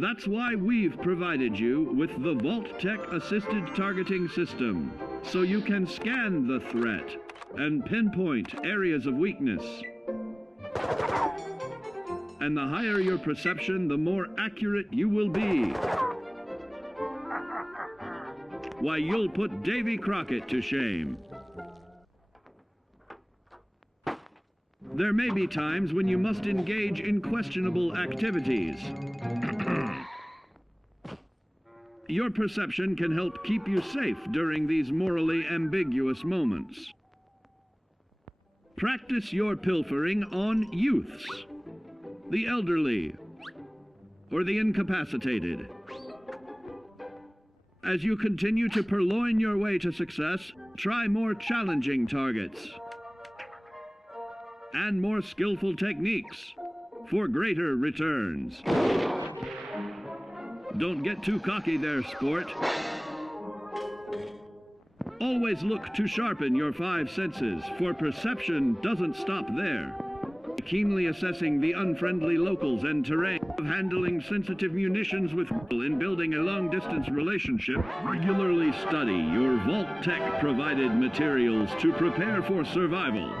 That's why we've provided you with the Vault-Tec assisted targeting system, so you can scan the threat and pinpoint areas of weakness. And the higher your perception, the more accurate you will be. Why, you'll put Davy Crockett to shame. There may be times when you must engage in questionable activities. Your perception can help keep you safe during these morally ambiguous moments. Practice your pilfering on youths, the elderly, or the incapacitated. As you continue to purloin your way to success, try more challenging targets and more skillful techniques for greater returns. Don't get too cocky there, sport. Always look to sharpen your 5 senses, for perception doesn't stop there. Keenly assessing the unfriendly locals and terrain, of handling sensitive munitions with people in building a long-distance relationship, regularly study your Vault-Tec provided materials to prepare for survival.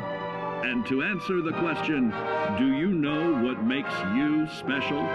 And to answer the question, do you know what makes you special?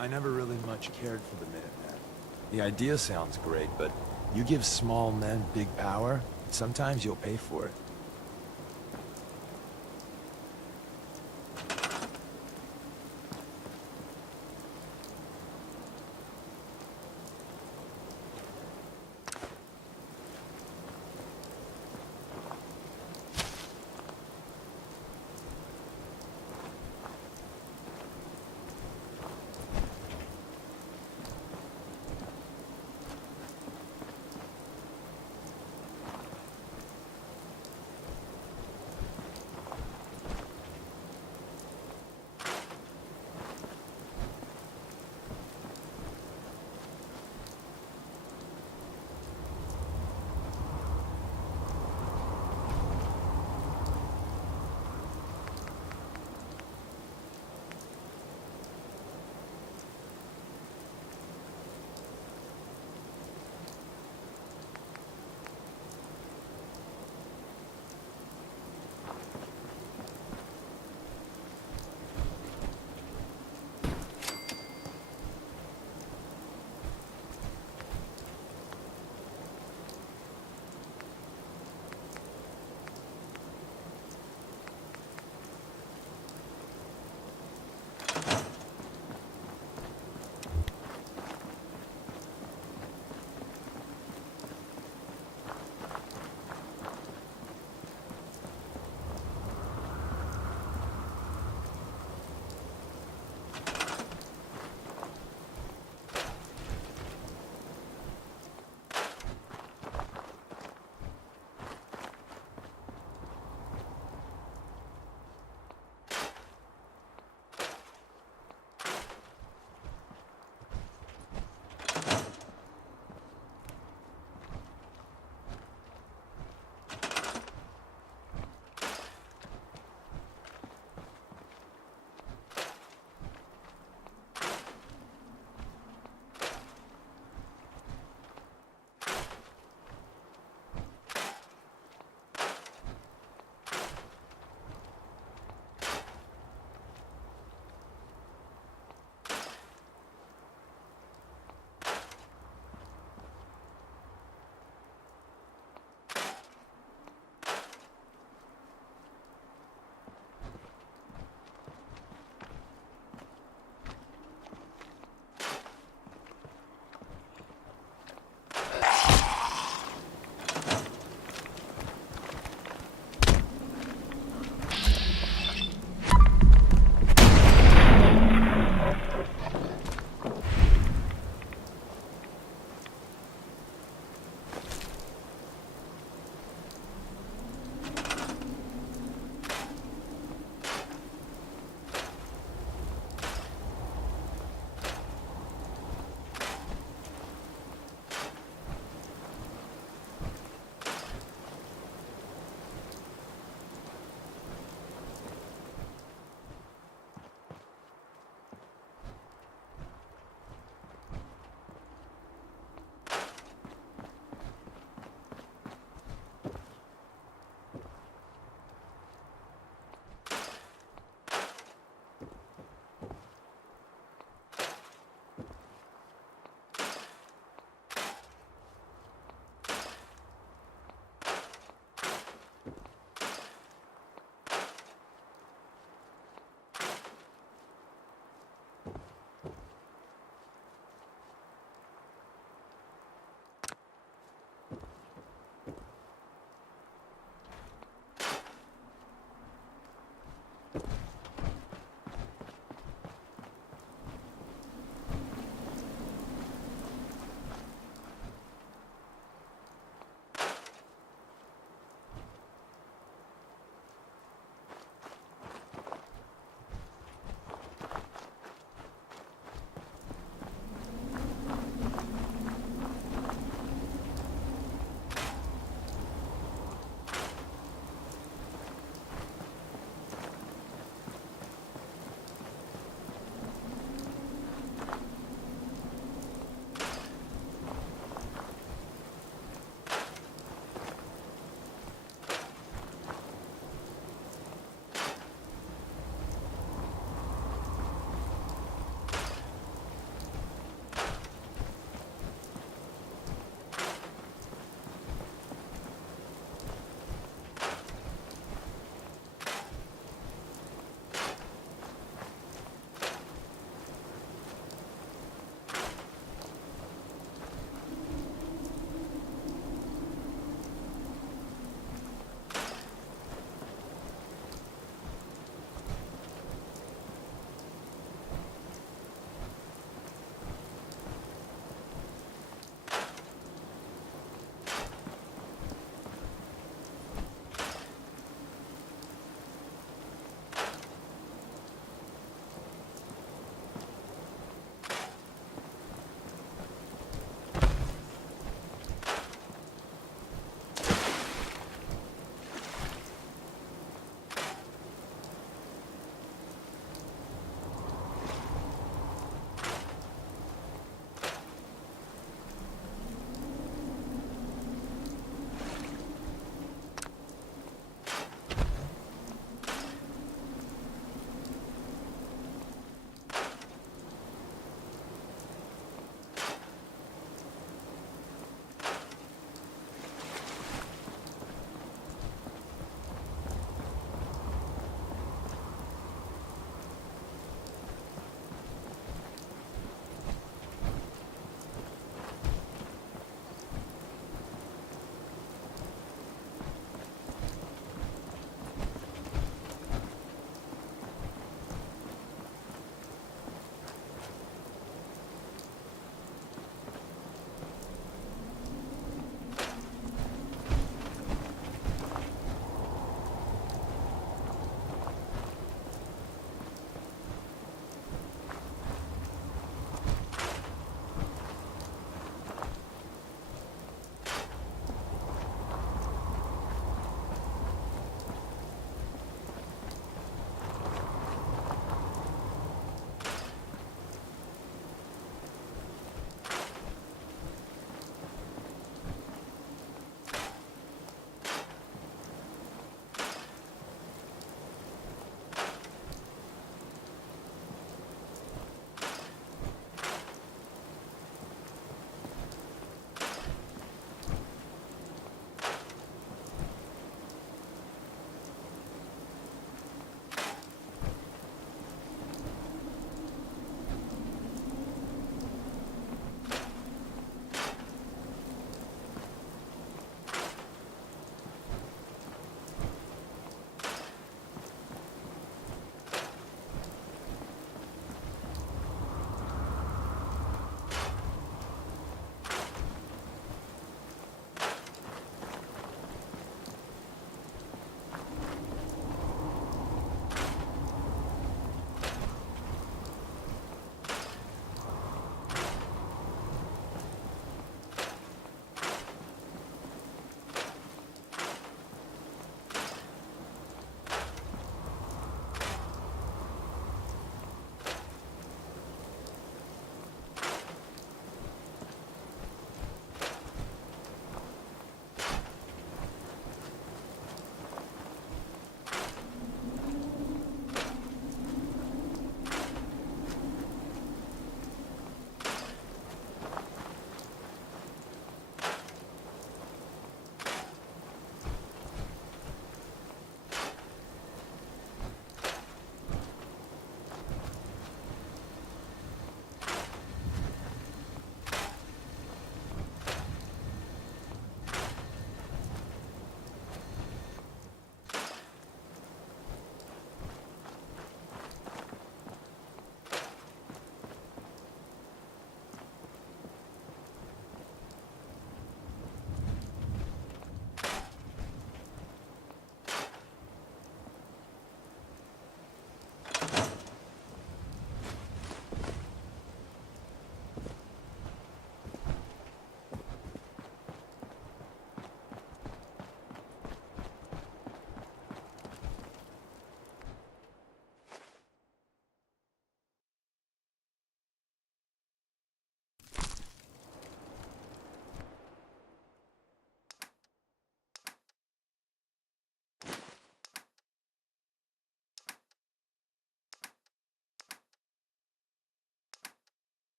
I never really much cared for the Minutemen. The idea sounds great, but you give small men big power, sometimes you'll pay for it.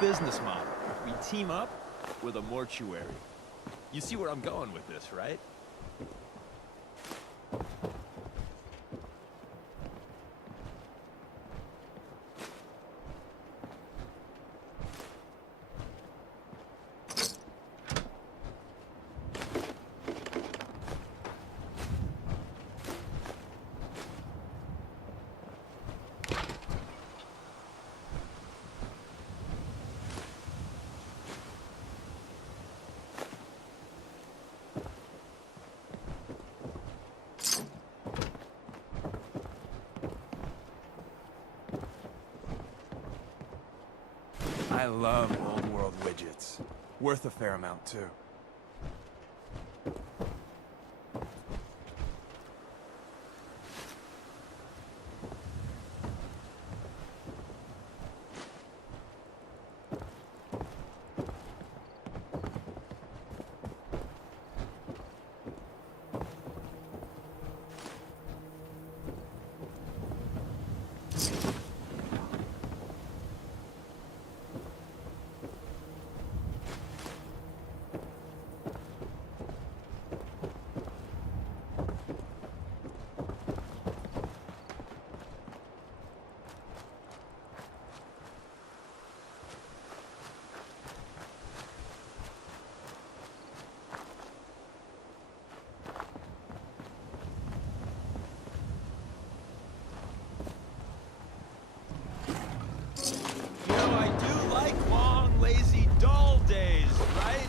business model. We team up with a mortuary. You see where I'm going with this, right? I love old world widgets. Worth a fair amount, too. You know, I do like long, lazy, dull days, right?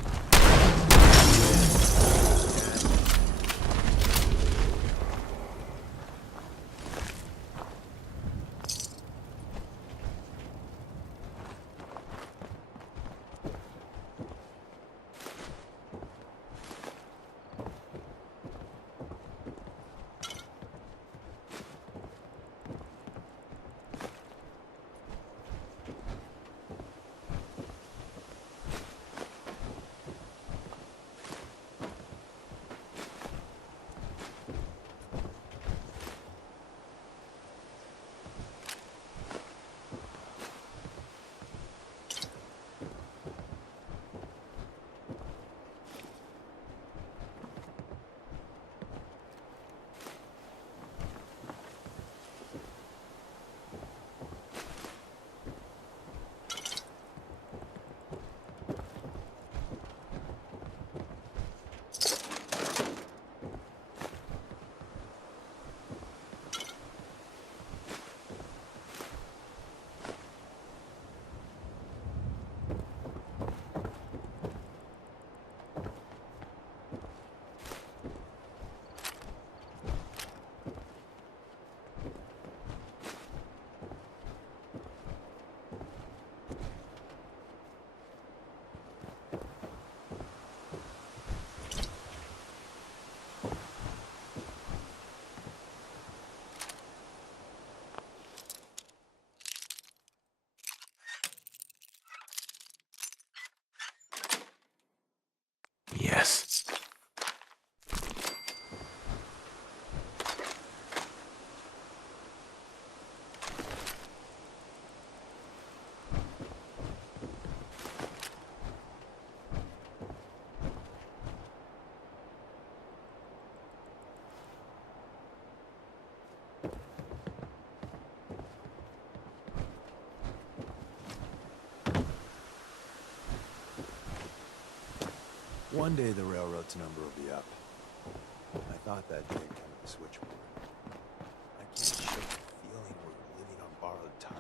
Yes. One day the railroad's number will be up. I thought that day kind of a switchboard. I can't shake the feeling we're living on borrowed time.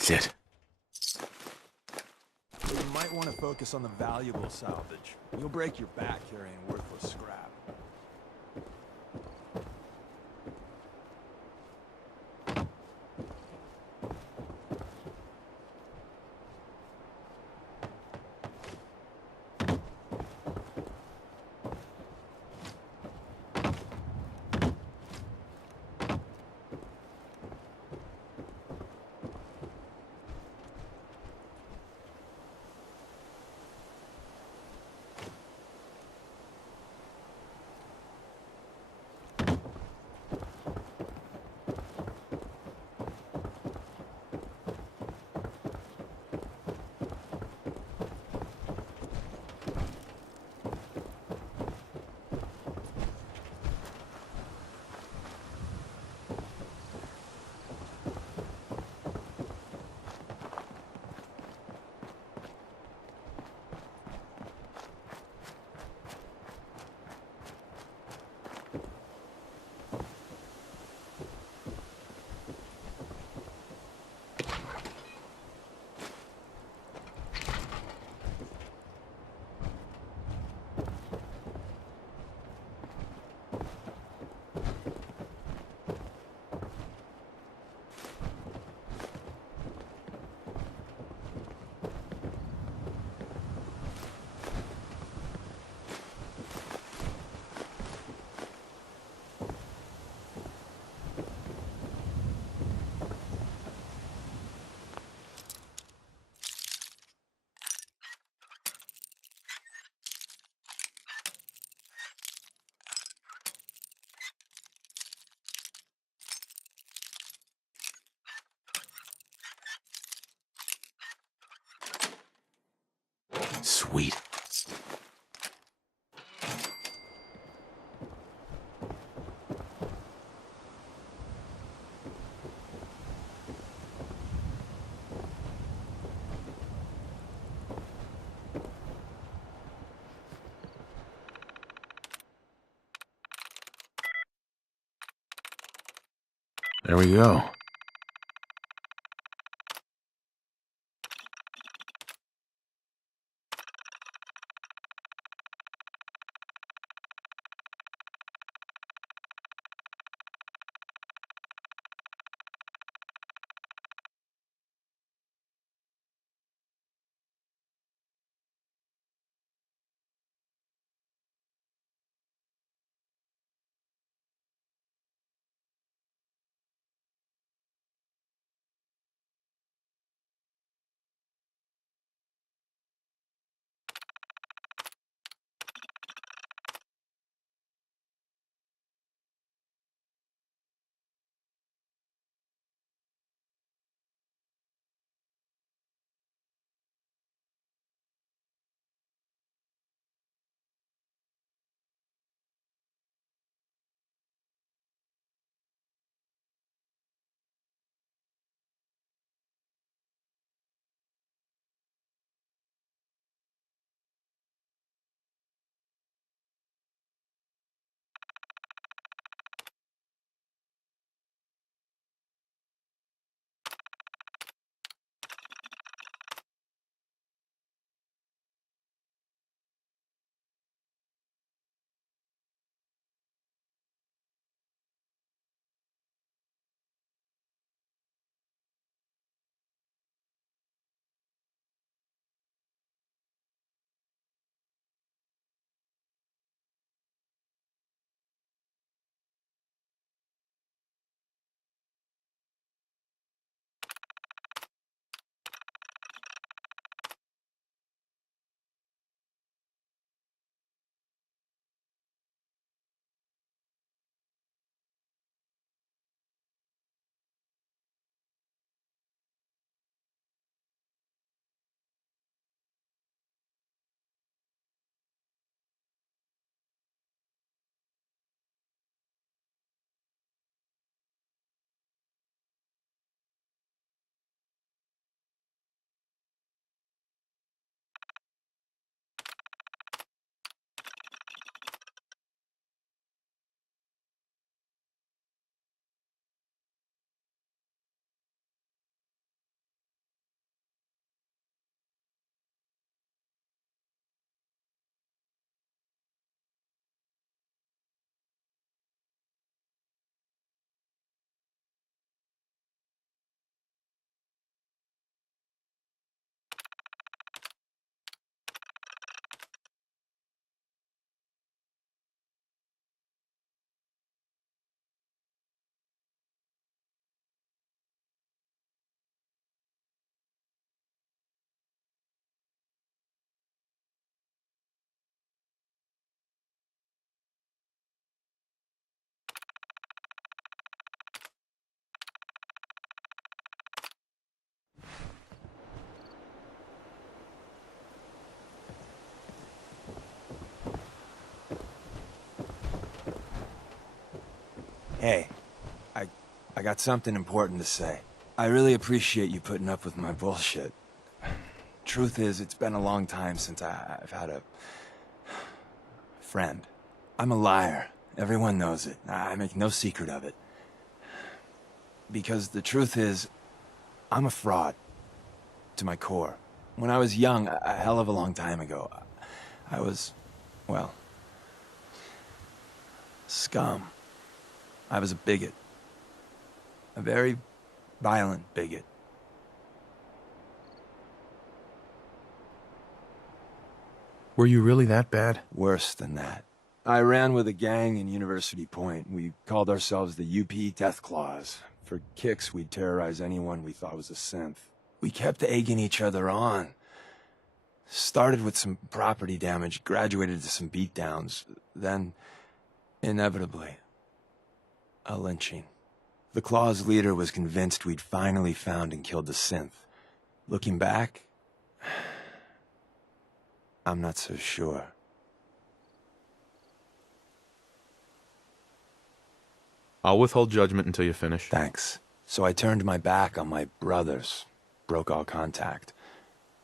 That's it. But you might want to focus on the valuable salvage. You'll break your back carrying worthless scrap. Sweet. There we go. Hey, I got something important to say. I really appreciate you putting up with my bullshit. Truth is, it's been a long time since I've had a friend. I'm a liar. Everyone knows it. I make no secret of it. Because the truth is, I'm a fraud. To my core. When I was young, a hell of a long time ago, I was, well, scum. I was a bigot. A very violent bigot. Were you really that bad? Worse than that. I ran with a gang in University Point. We called ourselves the UP Death Claws. For kicks, we'd terrorize anyone we thought was a synth. We kept egging each other on. Started with some property damage, graduated to some beatdowns, then, inevitably, a lynching. The Claws' leader was convinced we'd finally found and killed the synth. Looking back, I'm not so sure. I'll withhold judgment until you finish. Thanks. So I turned my back on my brothers, broke all contact.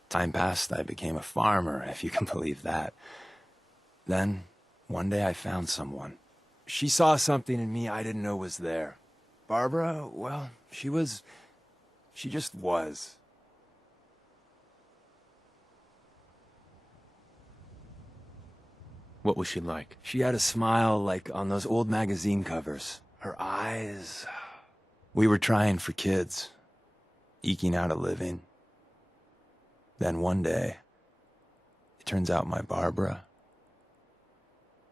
Time passed, I became a farmer, if you can believe that. Then, one day I found someone. She saw something in me I didn't know was there. Barbara, well, she just was. What was she like? She had a smile like on those old magazine covers. Her eyes... We were trying for kids, eking out a living. Then one day, it turns out my Barbara,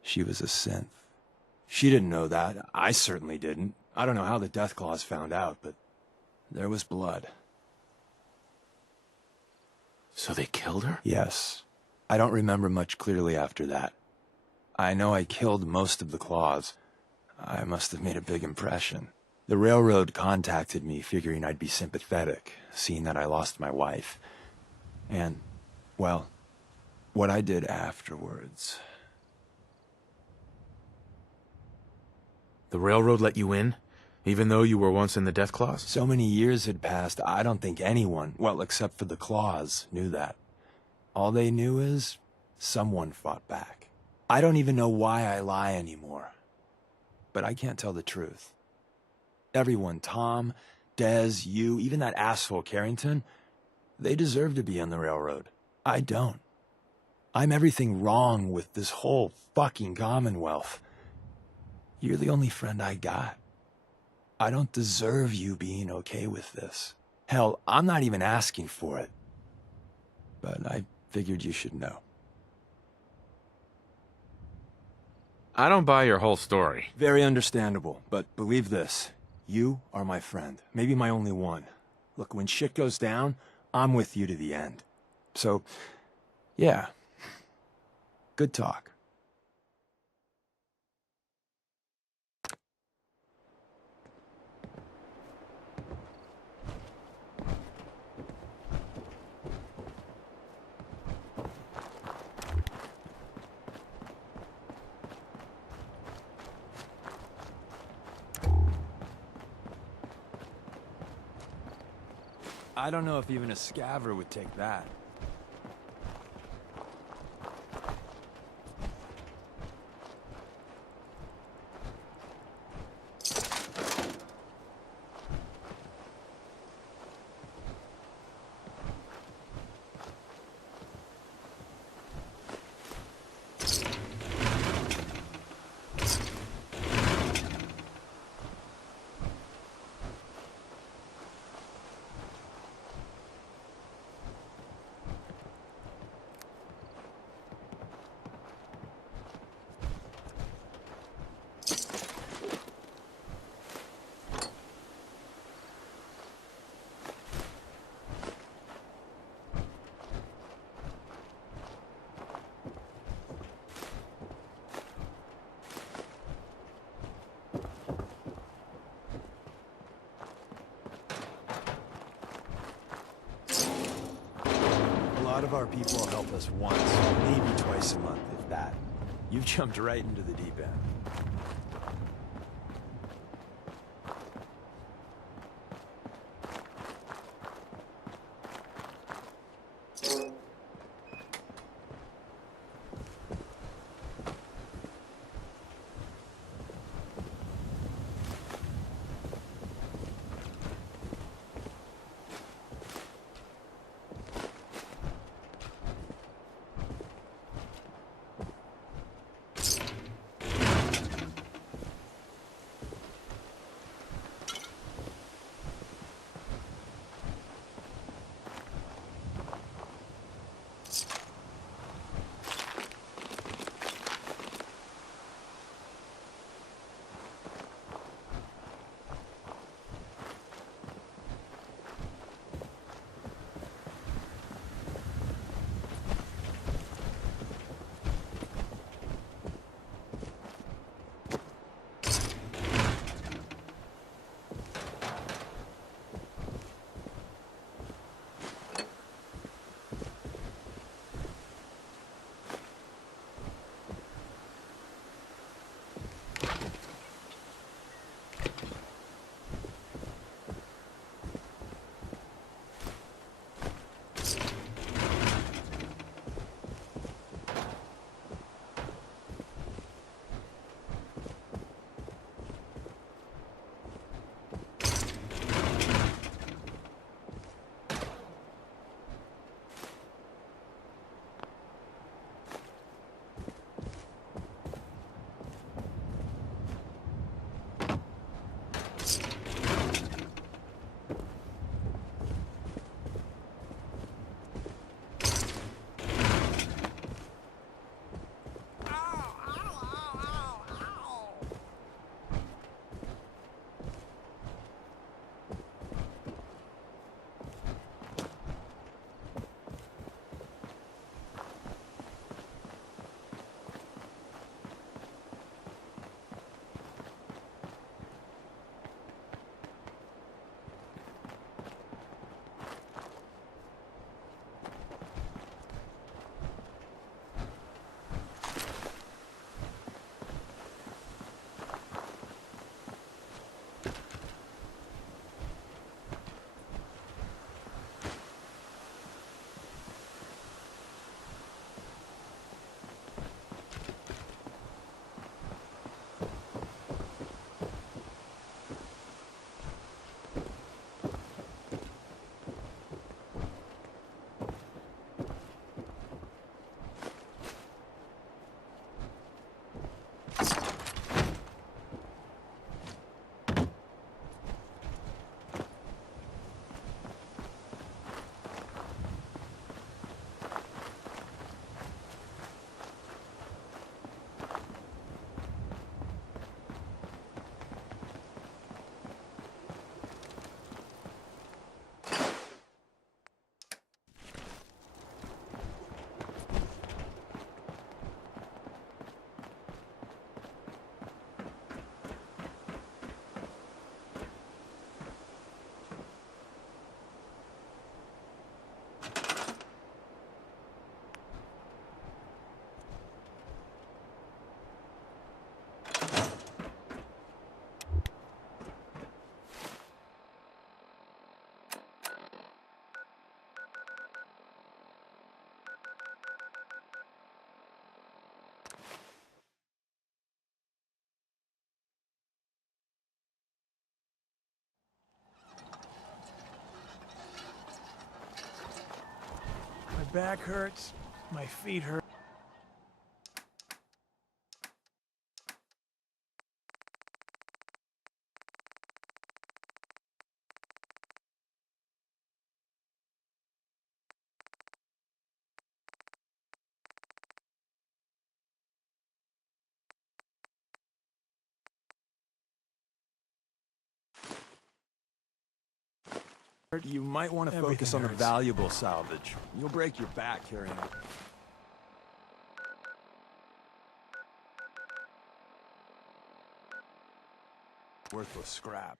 she was a synth. She didn't know that. I certainly didn't. I don't know how the Death Claws found out, but there was blood. So they killed her? Yes. I don't remember much clearly after that. I know I killed most of the Claws. I must have made a big impression. The railroad contacted me figuring I'd be sympathetic, seeing that I lost my wife. And, well, what I did afterwards... The railroad let you in? Even though you were once in the Death Claws? So many years had passed, I don't think anyone, well, except for the Claws, knew that. All they knew is someone fought back. I don't even know why I lie anymore. But I can't tell the truth. Everyone, Tom, Dez, you, even that asshole Carrington, they deserve to be on the railroad. I don't. I'm everything wrong with this whole fucking Commonwealth. You're the only friend I got. I don't deserve you being okay with this. Hell, I'm not even asking for it. But I figured you should know. I don't buy your whole story. Very understandable, but believe this. You are my friend. Maybe my only one. Look, when shit goes down, I'm with you to the end. So, yeah. Good talk. I don't know if even a scaver would take that. A lot of our people help us once, maybe twice a month, if that. You've jumped right into the deep end. back hurts, my feet hurt. You might want to focus on the valuable salvage. You'll break your back carrying it. Worthless scrap.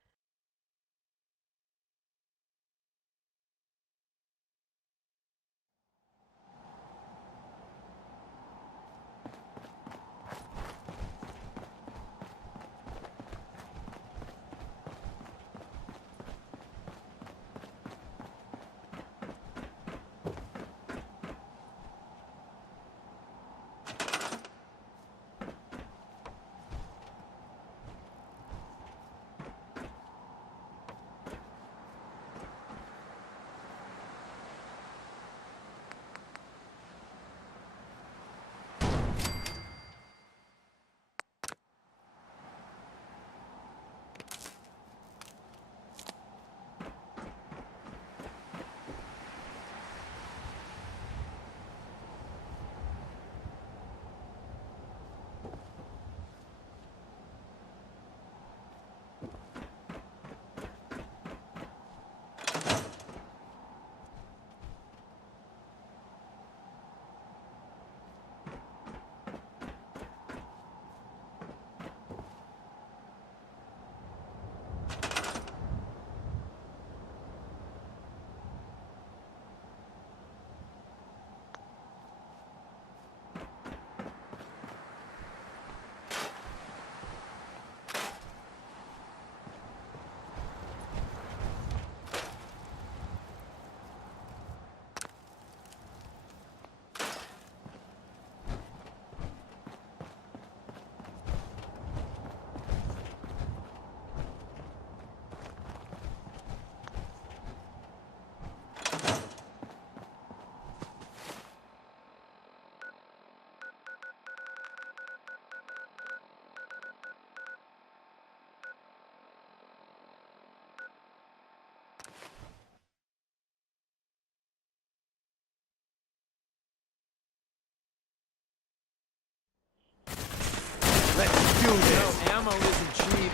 Let's do this! No, ammo isn't cheap.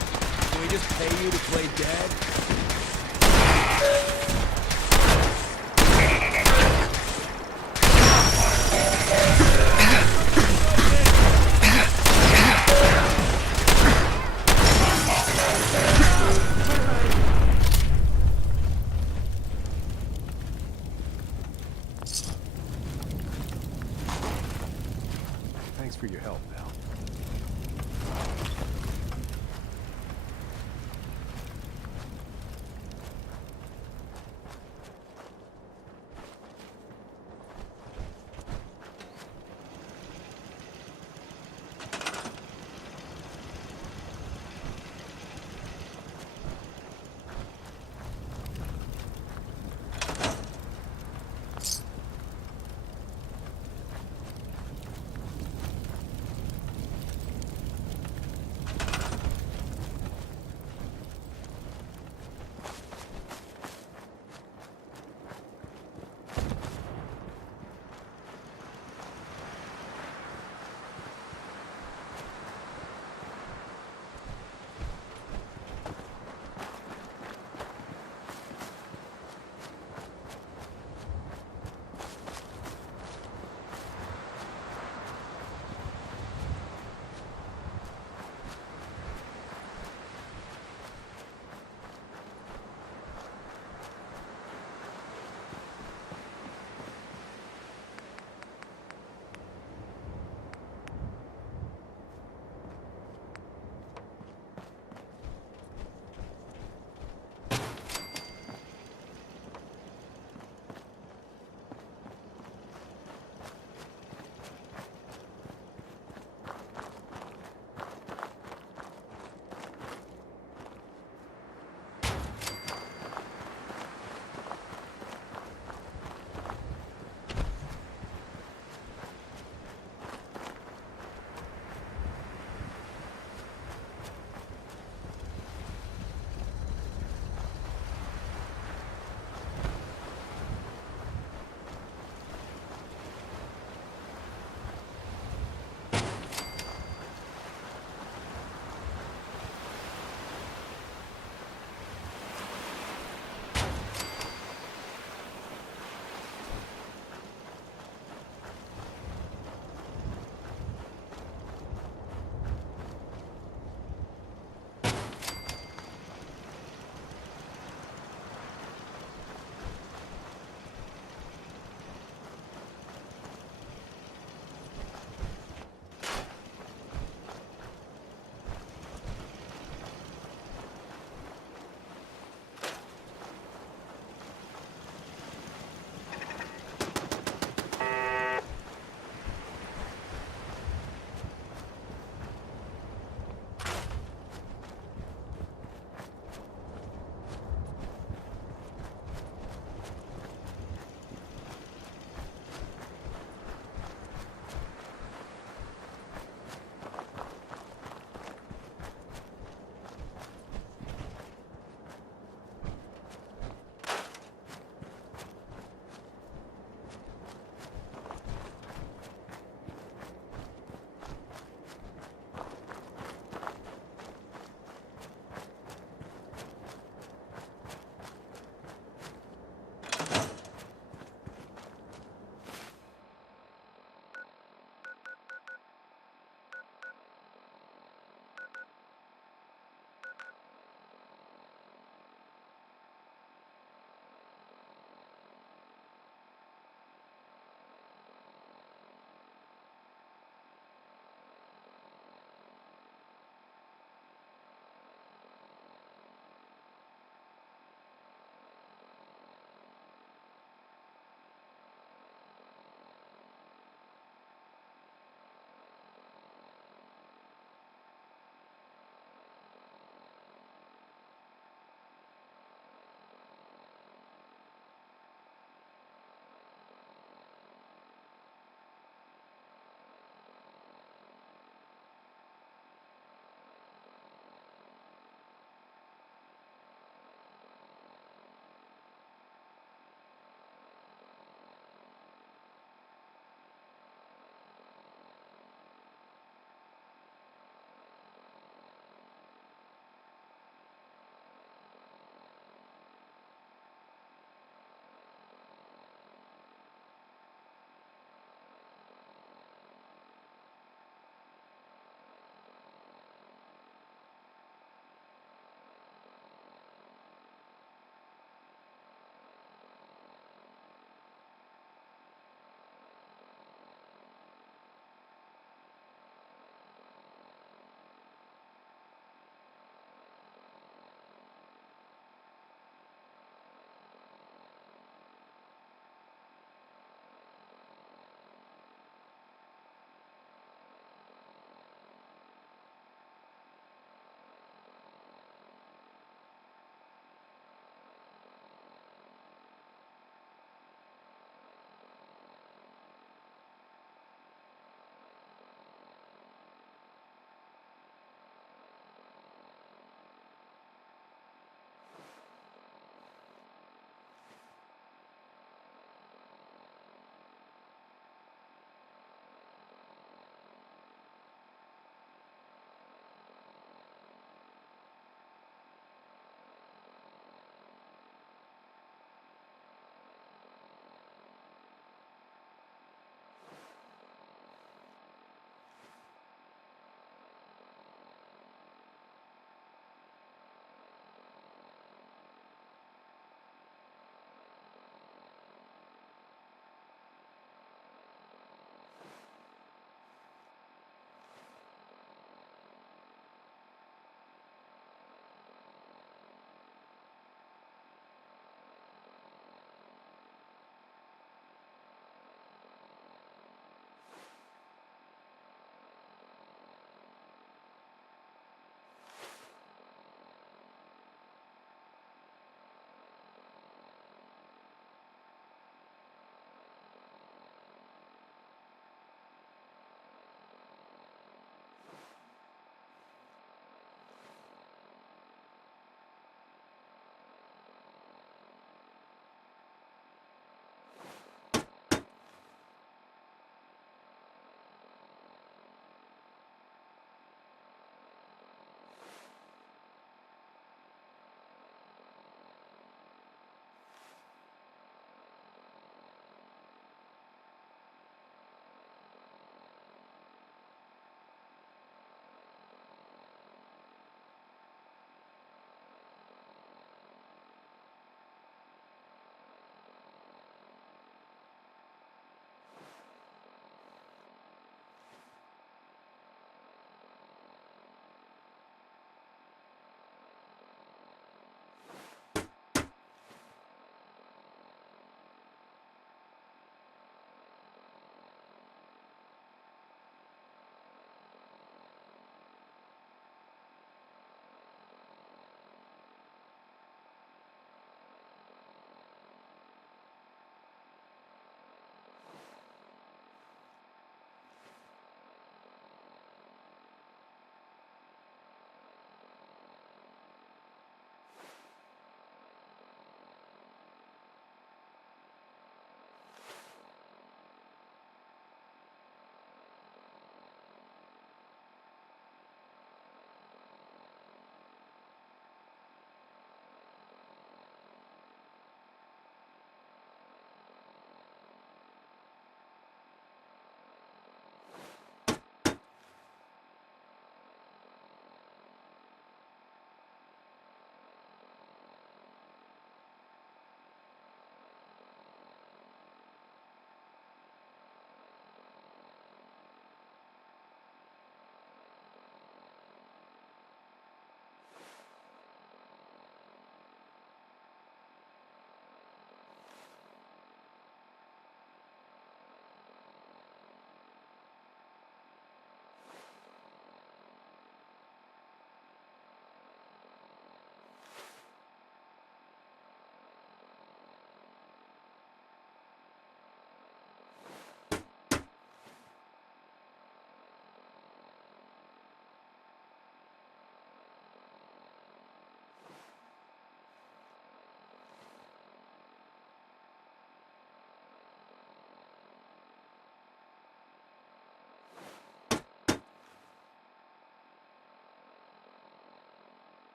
Can we just pay you to play dead? Thanks for your help, pal.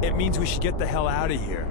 It means we should get the hell out of here.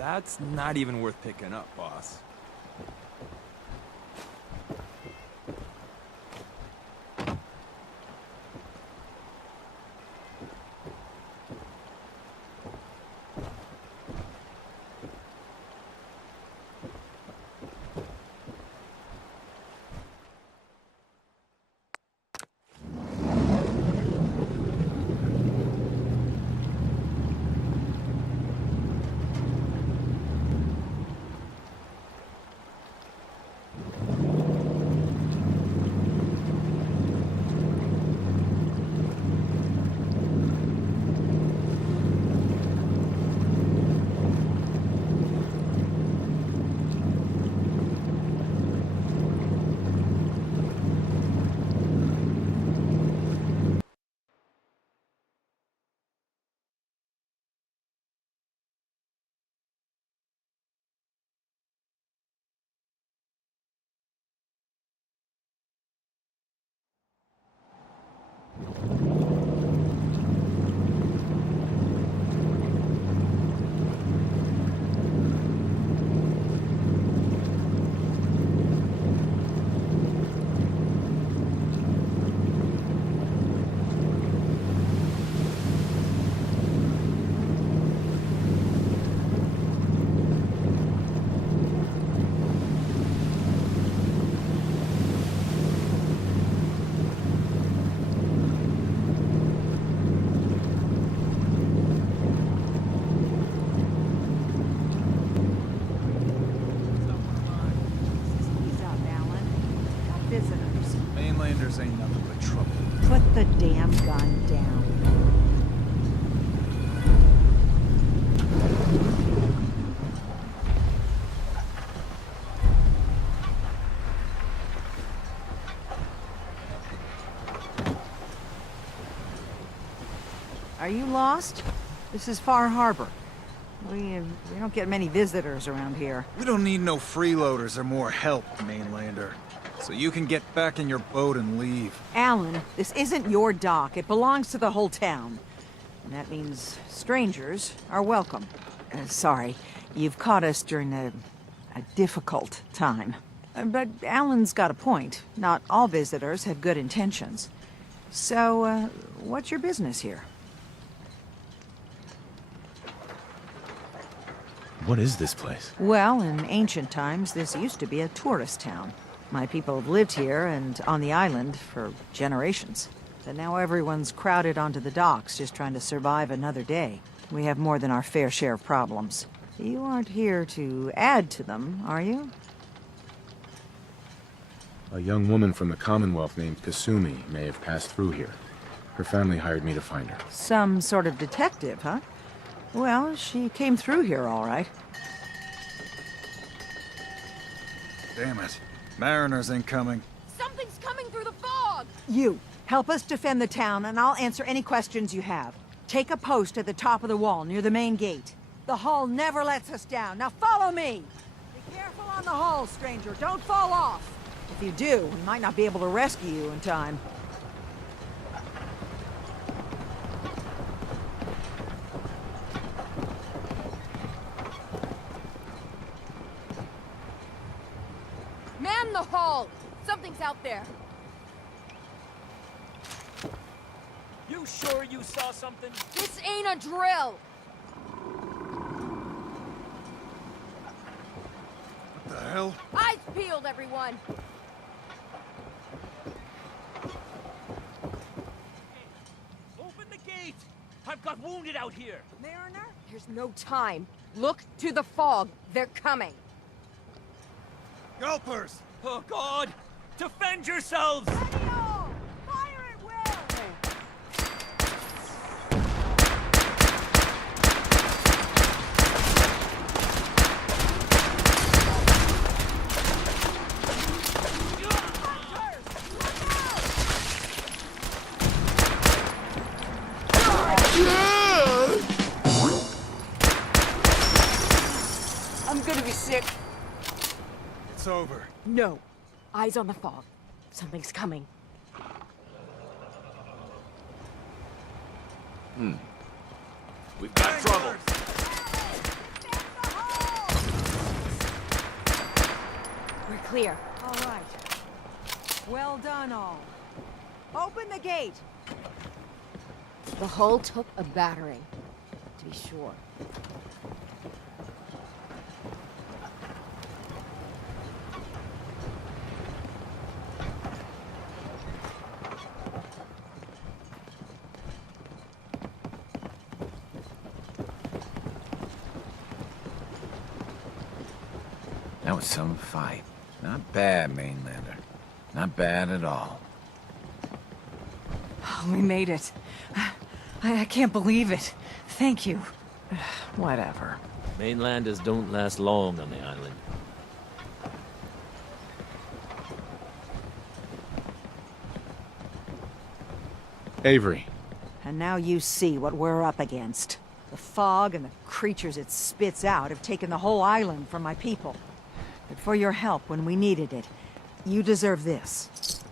That's not even worth picking up, boss. you lost? This is Far Harbor. We don't get many visitors around here. We don't need no freeloaders or more help, mainlander. So you can get back in your boat and leave. Alan, this isn't your dock. It belongs to the whole town. And that means strangers are welcome. Sorry, you've caught us during a difficult time. But Alan's got a point. Not all visitors have good intentions. So, what's your business here? What is this place? Well, in ancient times, this used to be a tourist town. My people have lived here and on the island for generations. But now everyone's crowded onto the docks, just trying to survive another day. We have more than our fair share of problems. You aren't here to add to them, are you? A young woman from the Commonwealth named Kasumi may have passed through here. Her family hired me to find her. Some sort of detective, huh? Well, she came through here all right. Damn it. Mariners incoming. Something's coming through the fog! You, help us defend the town, and I'll answer any questions you have. Take a post at the top of the wall, near the main gate. The hull never lets us down. Now follow me! Be careful on the hull, stranger. Don't fall off. If you do, we might not be able to rescue you in time. Man the hull! Something's out there. You sure you saw something? This ain't a drill! What the hell? Eyes peeled, everyone! Open the gate! I've got wounded out here! Mariner? There's no time. Look to the fog. They're coming. Gulpers! Oh, God! Defend yourselves! Fire at will! I'm gonna be sick. It's over. No. Eyes on the fog. Something's coming. We've got trouble! We're clear. All right. Well done, all. Open the gate! The hull took a battering, to be sure. That was some fight. Not bad, mainlander. Not bad at all. We made it. I can't believe it. Thank you. Whatever. Mainlanders don't last long on the island. Avery. And now you see what we're up against. The fog and the creatures it spits out have taken the whole island from my people. But for your help when we needed it, you deserve this.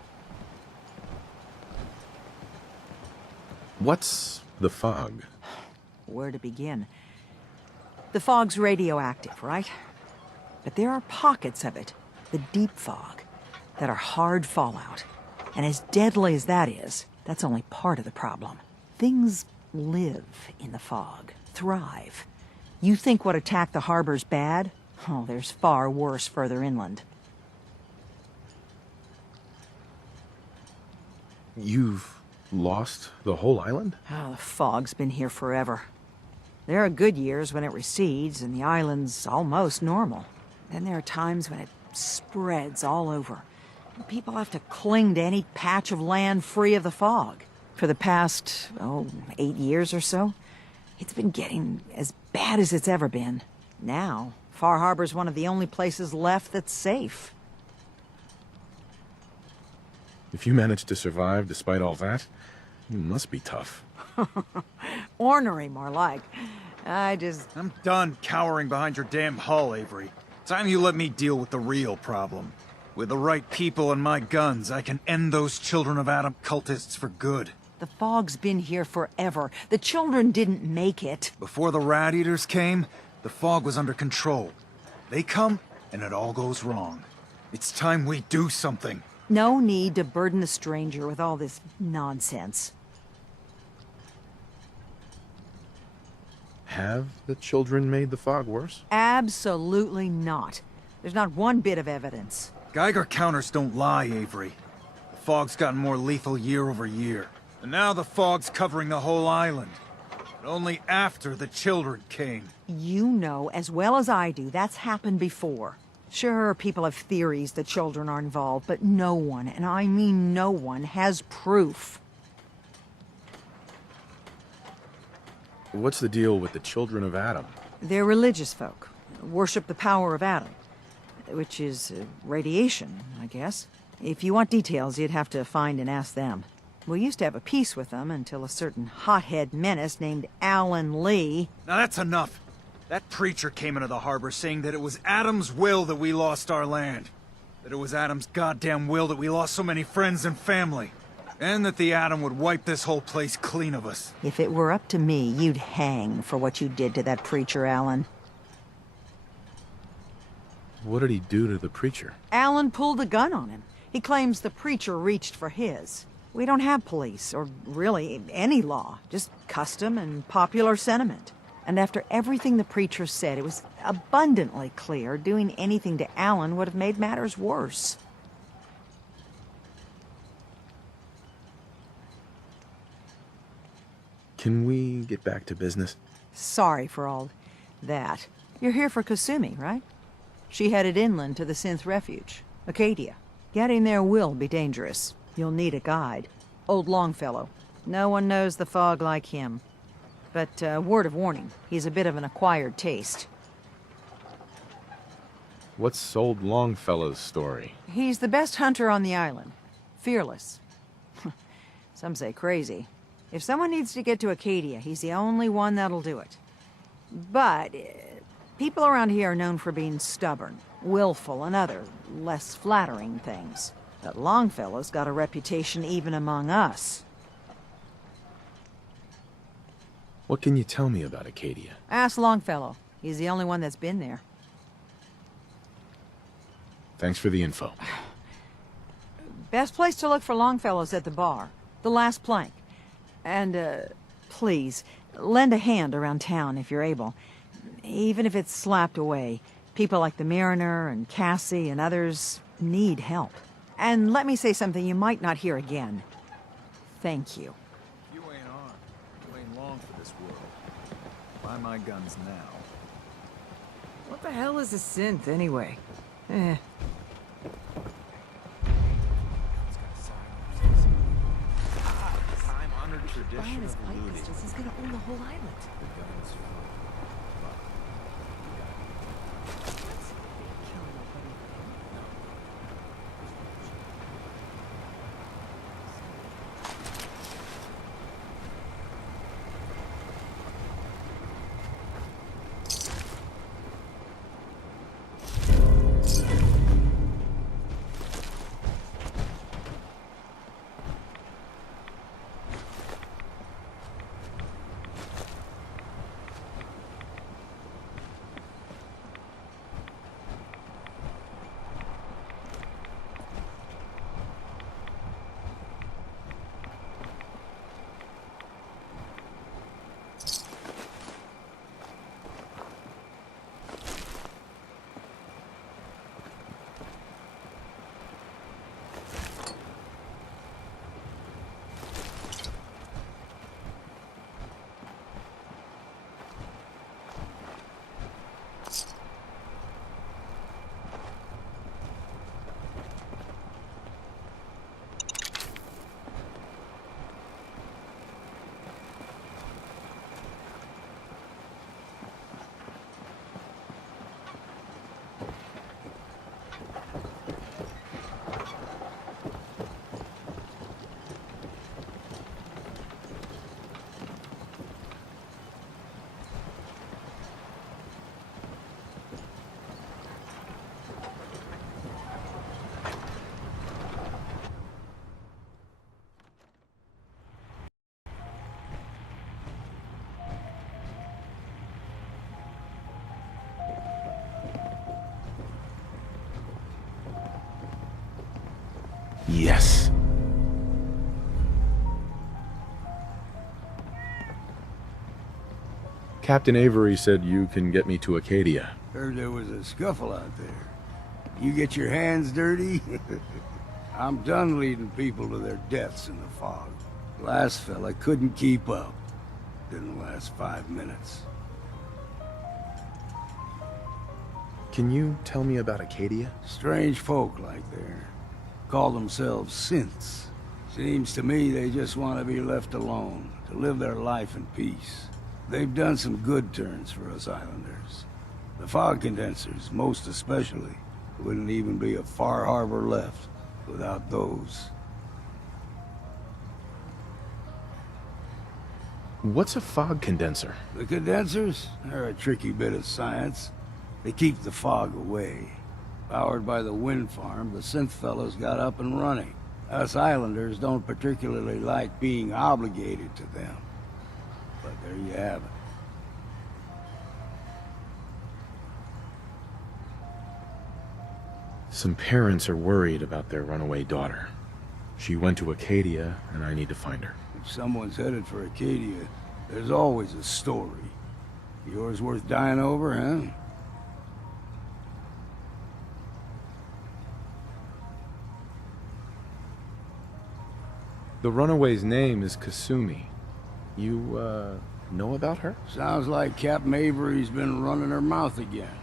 What's the fog? Where to begin? The fog's radioactive, right? But there are pockets of it, the deep fog, that are hard fallout. And as deadly as that is, that's only part of the problem. Things live in the fog, thrive. You think what attacked the harbor's bad? Oh, there's far worse further inland. You've lost the whole island? Oh, the fog's been here forever. There are good years when it recedes and the island's almost normal. Then there are times when it spreads all over. People have to cling to any patch of land free of the fog. For the past, 8 years or so, it's been getting as bad as it's ever been. Now, Far Harbor's one of the only places left that's safe. If you managed to survive despite all that, you must be tough. Ornery, more like. I'm done cowering behind your damn hull, Avery. Time you let me deal with the real problem. With the right people and my guns, I can end those Children of Adam cultists for good. The fog's been here forever. The children didn't make it. Before the Rat Eaters came, the fog was under control. They come, and it all goes wrong. It's time we do something. No need to burden the stranger with all this nonsense. Have the children made the fog worse? Absolutely not. There's not one bit of evidence. Geiger counters don't lie, Avery. The fog's gotten more lethal year over year. And now the fog's covering the whole island. But only after the children came. You know as well as I do that's happened before. Sure, people have theories the children are involved, but no one, and I mean no one, has proof. What's the deal with the Children of Adam? They're religious folk. Worship the power of Adam. Which is radiation, I guess. If you want details, you'd have to find and ask them. We used to have a peace with them until a certain hothead menace named Alan Lee... Now that's enough. That preacher came into the harbor saying that it was Adam's will that we lost our land. That it was Adam's goddamn will that we lost so many friends and family. And that the Adam would wipe this whole place clean of us. If it were up to me, you'd hang for what you did to that preacher, Alan. What did he do to the preacher? Alan pulled a gun on him. He claims the preacher reached for his. We don't have police, or really any law, just custom and popular sentiment. And after everything the preacher said, it was abundantly clear doing anything to Alan would have made matters worse. Can we get back to business? Sorry for all that. You're here for Kasumi, right? She headed inland to the Synth Refuge, Acadia. Getting there will be dangerous. You'll need a guide. Old Longfellow. No one knows the fog like him. But, word of warning, he's a bit of an acquired taste. What's old Longfellow's story? He's the best hunter on the island. Fearless. Some say crazy. If someone needs to get to Acadia, he's the only one that'll do it. But people around here are known for being stubborn, willful, and other, less flattering things. But Longfellow's got a reputation even among us. What can you tell me about Acadia? Ask Longfellow. He's the only one that's been there. Thanks for the info. Best place to look for Longfellow's at the bar. The last plank. And, please, lend a hand around town if you're able. Even if it's slapped away. People like the Mariner and Cassie and others need help. And let me say something you might not hear again. Thank you. You ain't on. You ain't long for this world. Buy my guns now. What the hell is a synth, anyway? Eh. Time-honored tradition of looting. He's gonna own the whole island. Yes. Captain Avery said you can get me to Acadia. Heard there was a scuffle out there. You get your hands dirty? I'm done leading people to their deaths in the fog. Last fella couldn't keep up. Didn't last 5 minutes. Can you tell me about Acadia? Strange folk like there. Call themselves synths. Seems to me they just want to be left alone, to live their life in peace. They've done some good turns for us islanders. The fog condensers, most especially, wouldn't even be a Far Harbor left without those. What's a fog condenser? The condensers are a tricky bit of science. They keep the fog away. Powered by the wind farm, the synth fellows got up and running. Us islanders don't particularly like being obligated to them. But there you have it. Some parents are worried about their runaway daughter. She went to Acadia, and I need to find her. If someone's headed for Acadia, there's always a story. Yours worth dying over, huh? The runaway's name is Kasumi. You, know about her? Sounds like Captain Avery's been running her mouth again.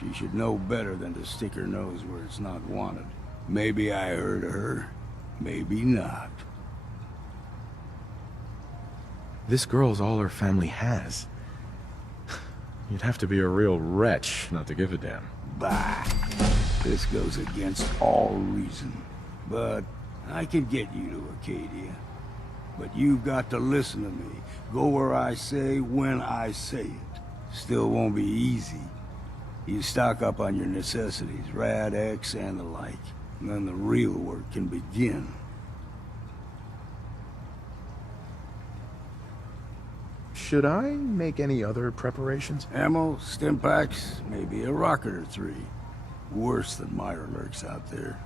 She should know better than to stick her nose where it's not wanted. Maybe I heard her, maybe not. This girl's all her family has. You'd have to be a real wretch not to give a damn. Bah! This goes against all reason. But I can get you to Acadia. But you've got to listen to me. Go where I say, when I say it. Still won't be easy. You stock up on your necessities, Rad X and the like. And then the real work can begin. Should I make any other preparations? Ammo, stim packs, maybe a rocket or 3. Worse than Myra lurks out there.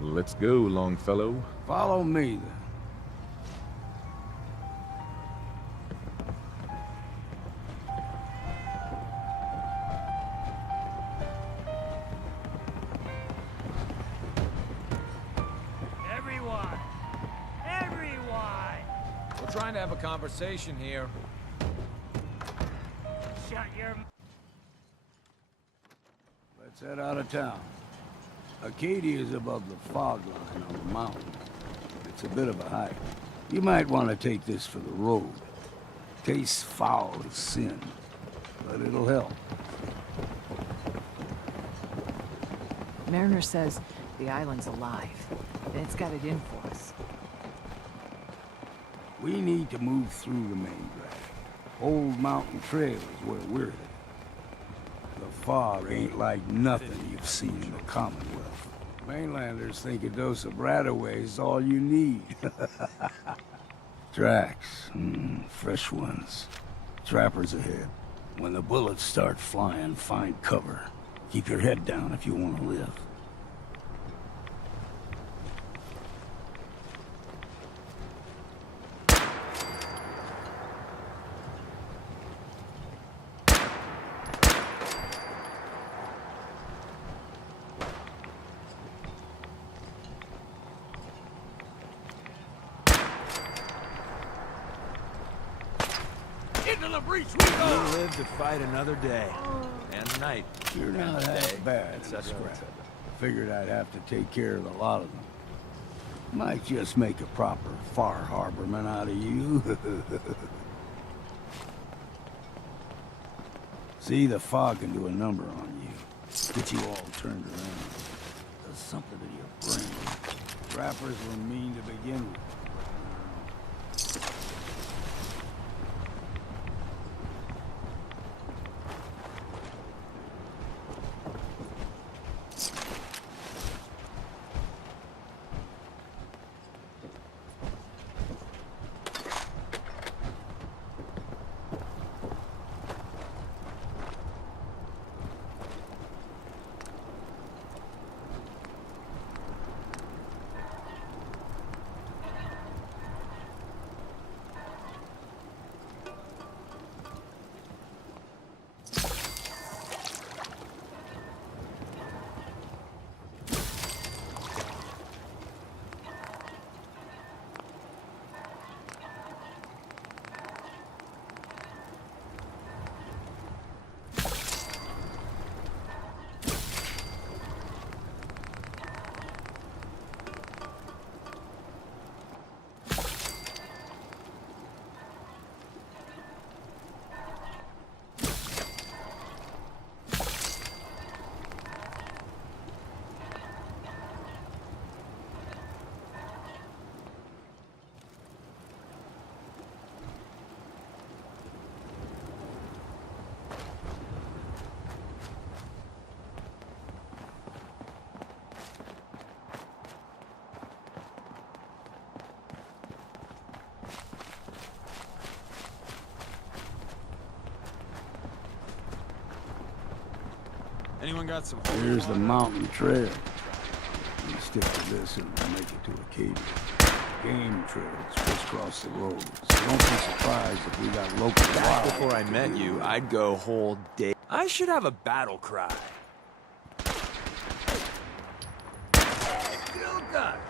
Let's go, Longfellow. Follow me, then. Everyone! Everyone! We're trying to have a conversation here. Shut your... Let's head out of town. Acadia is above the fog line on the mountain. It's a bit of a hike. You might want to take this for the road. Tastes foul as sin, but it'll help. Mariner says the island's alive, and it's got it in for us. We need to move through the main drag. Old Mountain Trail is where we're headed. The fog ain't like nothing you've seen in the Commonwealth. Mainlanders think a dose of Radaway is all you need. Tracks, fresh ones. Trappers ahead. When the bullets start flying, find cover. Keep your head down if you want to live. Into the breach we go! We'll live to fight another day. And night. You're not that bad, Scrap. Figured I'd have to take care of a lot of them. Might just make a proper Far Harborman out of you. See, the fog can do a number on you. Get you all turned around. Does something to your brain. Trappers were mean to begin with. Anyone got some... Here's the mountain trail. We stick to this and we'll make it to Acadia. Game trails crisscross the road, so don't be surprised if we got local Back wildlife before I to met deal you, with. I'd go whole day. I should have a battle cry. Still got it.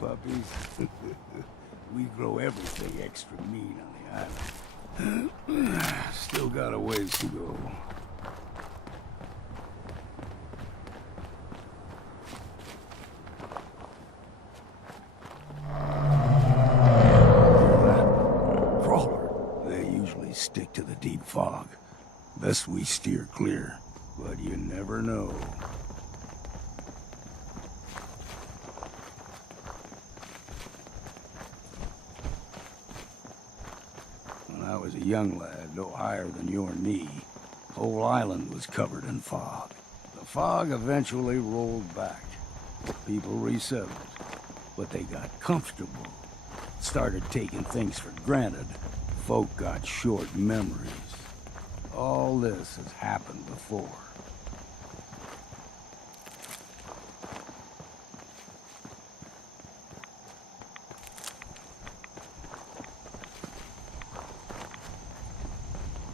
puppies. We grow everything extra mean on the island. Still got a ways to go. Crawler. They usually stick to the deep fog. Best we steer clear, but you never know. When I was a young lad, no higher than your knee, the whole island was covered in fog. The fog eventually rolled back. People resettled, but they got comfortable. Started taking things for granted. Folk got short memories. All this has happened before.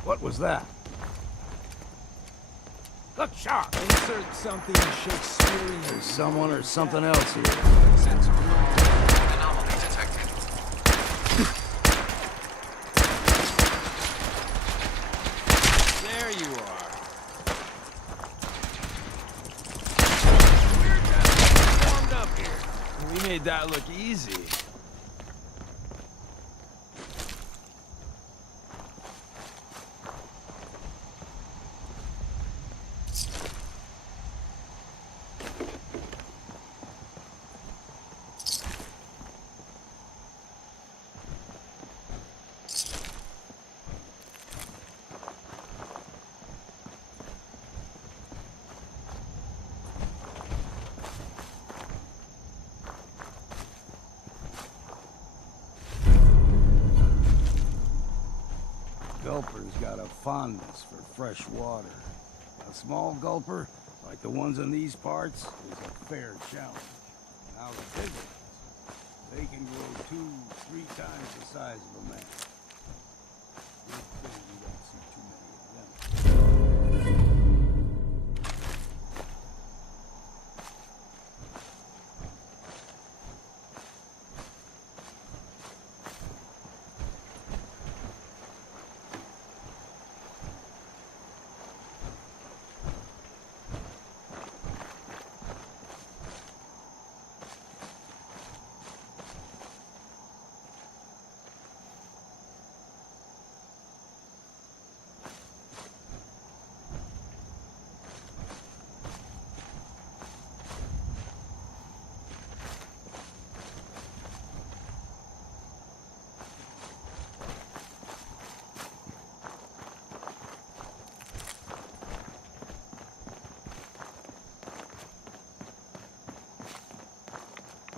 What was that? Look sharp! Insert something Shakespearean. There's someone or something else here. Sensor anomaly detected. There you are. We're just warmed up here. We made that look easy. Gulper's got a fondness for fresh water. A small gulper, like the ones in these parts, is a fair challenge. Now the big ones, they can grow 2-3 times the size of a man. Good thing we don't see too many of them.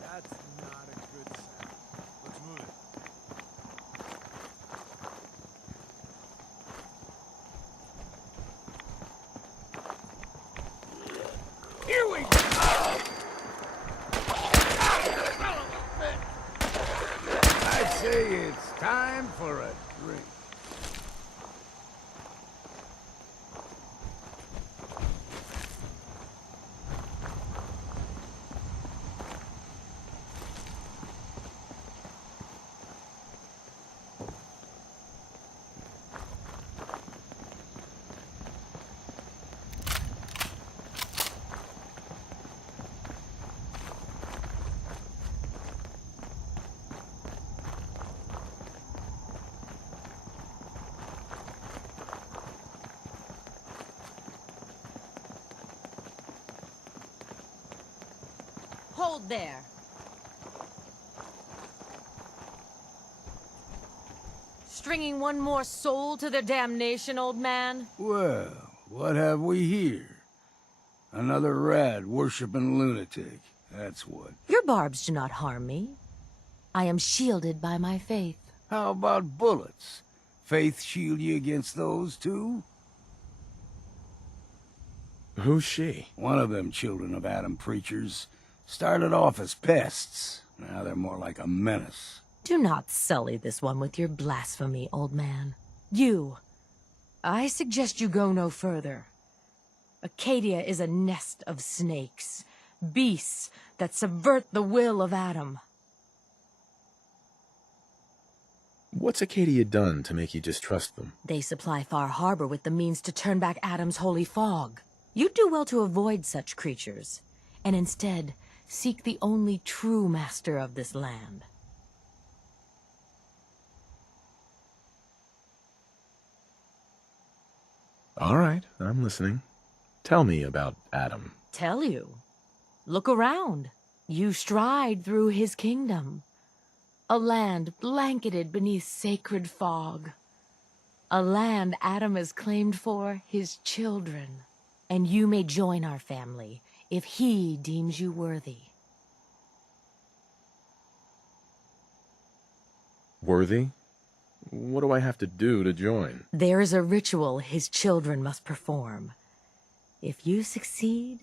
That's not a good sound. Let's move it. Here we go! I'd say it's time for a drink. Hold there. Stringing one more soul to their damnation, old man? Well, what have we here? Another rad-worshipping lunatic, that's what. Your barbs do not harm me. I am shielded by my faith. How about bullets? Faith shield you against those, too? Who's she? One of them children of Adam preachers. Started off as pests. Now they're more like a menace. Do not sully this one with your blasphemy, old man. You. I suggest you go no further. Acadia is a nest of snakes. Beasts that subvert the will of Adam. What's Acadia done to make you distrust them? They supply Far Harbor with the means to turn back Adam's holy fog. You'd do well to avoid such creatures, and instead seek the only true master of this land. All right, I'm listening. Tell me about Adam. Tell you. Look around. You stride through his kingdom. A land blanketed beneath sacred fog. A land Adam has claimed for his children. And you may join our family if he deems you worthy. Worthy? What do I have to do to join? There is a ritual his children must perform. If you succeed,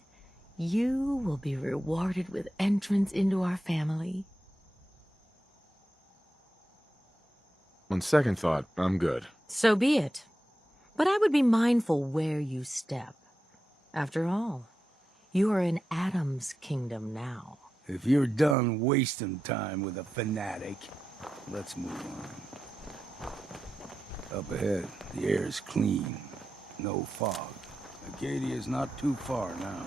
you will be rewarded with entrance into our family. On second thought, I'm good. So be it. But I would be mindful where you step. After all, you are in Adam's kingdom now. If you're done wasting time with a fanatic, let's move on. Up ahead, the air's clean. No fog. Acadia's not too far now.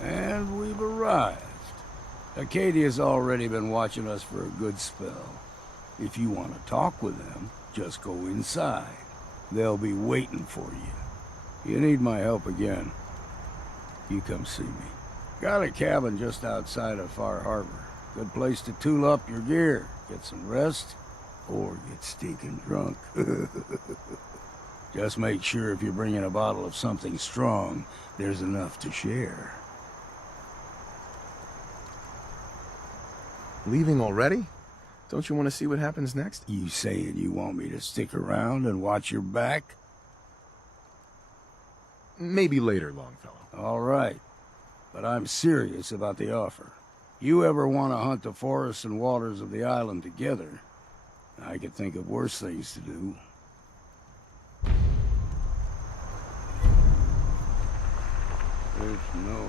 And we've arrived. Acadia's already been watching us for a good spell. If you want to talk with them, just go inside. They'll be waiting for you. You need my help again, you come see me. Got a cabin just outside of Far Harbor. Good place to tool up your gear, get some rest, or get stinking drunk. Just make sure if you're bringing a bottle of something strong, there's enough to share. Leaving already? Don't you want to see what happens next? You saying you want me to stick around and watch your back? Maybe later, Longfellow. All right. But I'm serious about the offer. You ever want to hunt the forests and waters of the island together, I could think of worse things to do. There's no.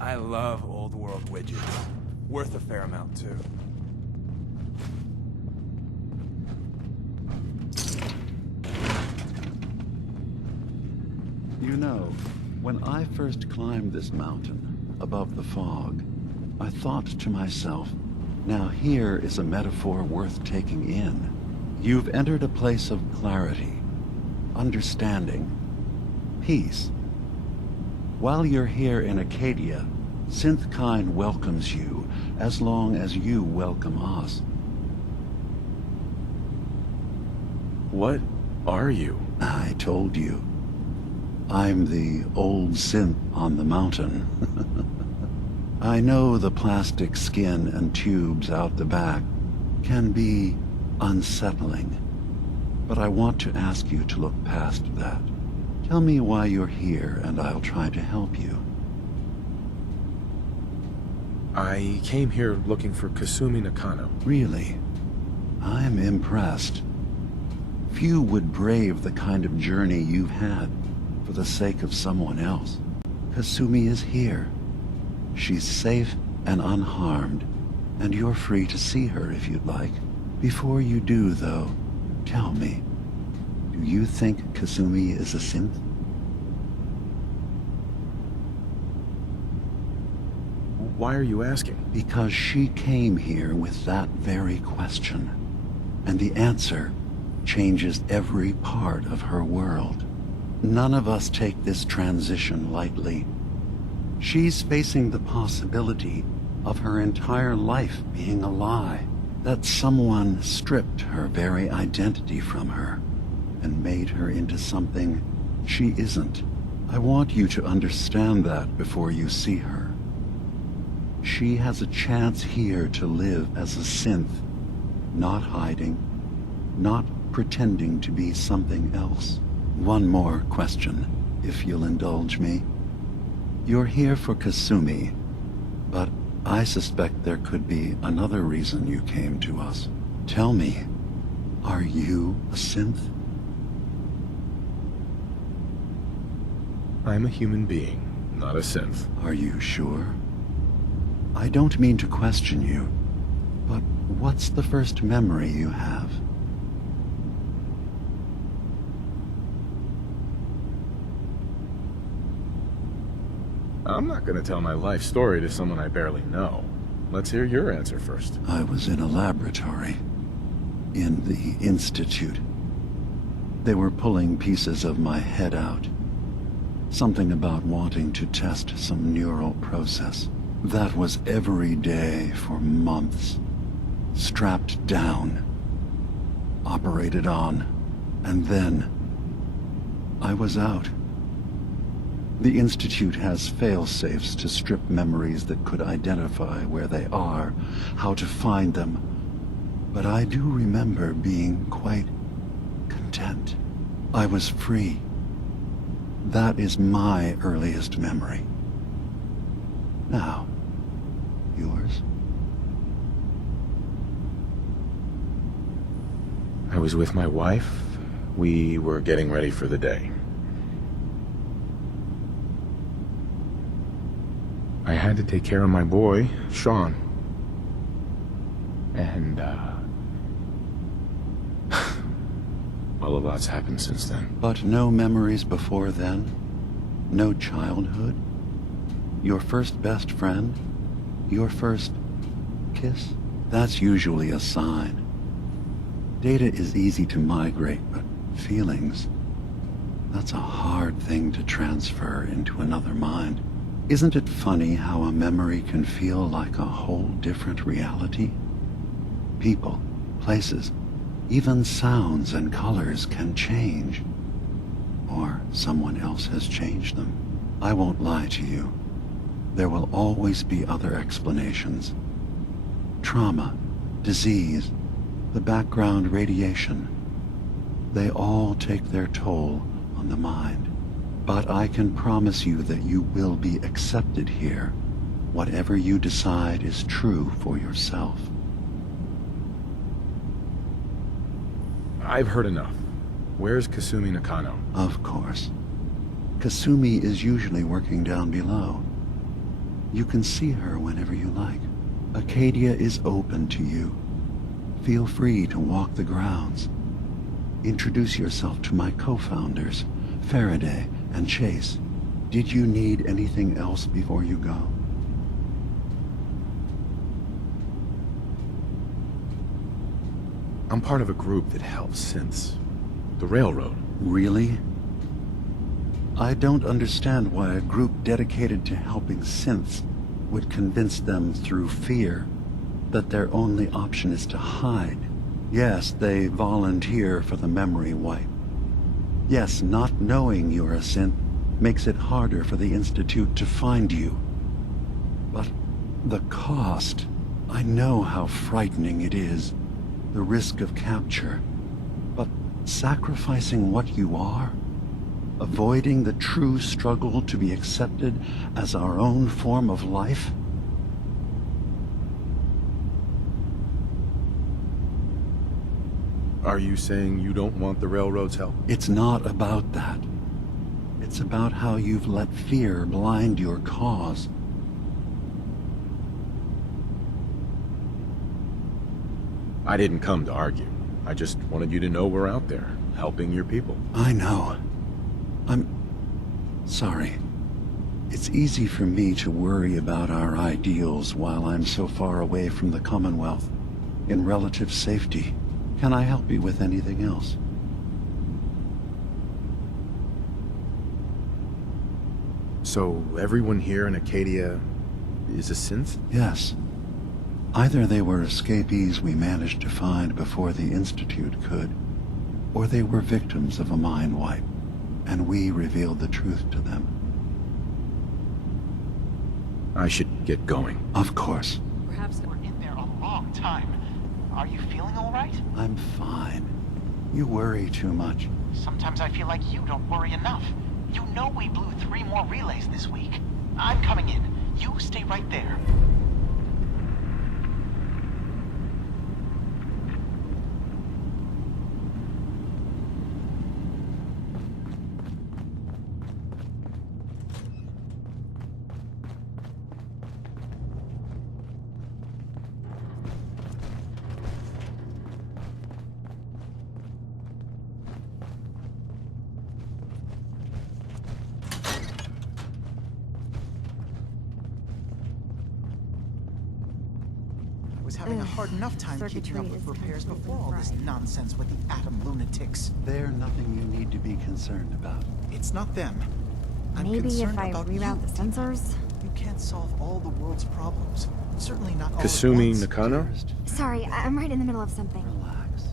I love old world widgets. Worth a fair amount, too. When I first climbed this mountain, above the fog, I thought to myself, now here is a metaphor worth taking in. You've entered a place of clarity, understanding, peace. While you're here in Acadia, Synthkind welcomes you as long as you welcome us. What are you? I told you. I'm the old synth on the mountain. I know the plastic skin and tubes out the back can be unsettling, but I want to ask you to look past that. Tell me why you're here, and I'll try to help you. I came here looking for Kasumi Nakano. Really? I'm impressed. Few would brave the kind of journey you've had for the sake of someone else. Kasumi is here. She's safe and unharmed, and you're free to see her if you'd like. Before you do, though, tell me, do you think Kasumi is a synth? Why are you asking? Because she came here with that very question, and the answer changes every part of her world. None of us take this transition lightly. She's facing the possibility of her entire life being a lie, that someone stripped her very identity from her and made her into something she isn't. I want you to understand that before you see her. She has a chance here to live as a synth, not hiding, not pretending to be something else. One more question, if you'll indulge me. You're here for Kasumi, but I suspect there could be another reason you came to us. Tell me, are you a synth? I'm a human being, not a synth. Are you sure? I don't mean to question you, but what's the first memory you have? I'm not gonna tell my life story to someone I barely know. Let's hear your answer first. I was in a laboratory, in the Institute. They were pulling pieces of my head out. Something about wanting to test some neural process. That was every day for months. Strapped down, operated on, and then I was out. The Institute has fail-safes to strip memories that could identify where they are, how to find them. But I do remember being quite content. I was free. That is my earliest memory. Now, yours? I was with my wife. We were getting ready for the day. I had to take care of my boy, Sean. And, well, a lot's happened since then. But no memories before then? No childhood? Your first best friend? Your first kiss? That's usually a sign. Data is easy to migrate, but feelings, that's a hard thing to transfer into another mind. Isn't it funny how a memory can feel like a whole different reality? People, places, even sounds and colors can change. Or someone else has changed them. I won't lie to you. There will always be other explanations. Trauma, disease, the background radiation. They all take their toll on the mind. But I can promise you that you will be accepted here. Whatever you decide is true for yourself. I've heard enough. Where's Kasumi Nakano? Of course. Kasumi is usually working down below. You can see her whenever you like. Acadia is open to you. Feel free to walk the grounds. Introduce yourself to my co-founders, Faraday and Chase. Did you need anything else before you go? I'm part of a group that helps synths. The Railroad. Really? I don't understand why a group dedicated to helping synths would convince them through fear that their only option is to hide. Yes, they volunteer for the memory wipe. Yes, not knowing you're a synth makes it harder for the Institute to find you. But the cost, I know how frightening it is. The risk of capture. But sacrificing what you are, avoiding the true struggle to be accepted as our own form of life? Are you saying you don't want the Railroad's help? It's not about that. It's about how you've let fear blind your cause. I didn't come to argue. I just wanted you to know we're out there, helping your people. I know. I'm sorry. It's easy for me to worry about our ideals while I'm so far away from the Commonwealth, in relative safety. Can I help you with anything else? So everyone here in Acadia is a synth? Yes. Either they were escapees we managed to find before the Institute could, or they were victims of a mind wipe, and we revealed the truth to them. I should get going. Of course. Perhaps we're in there a long time. Are you feeling all right? I'm fine. You worry too much. Sometimes I feel like you don't worry enough. You know we blew 3 more relays this week. I'm coming in. You stay right there. Having a hard enough time keeping up with repairs before all this nonsense with the atom lunatics. They're nothing you need to be concerned about. It's not them. I'm Maybe concerned if I about reroute you, the sensors? You can't solve all the world's problems. Certainly not all Kasumi at once. Nakano? Sorry, I'm right in the middle of something. Relax.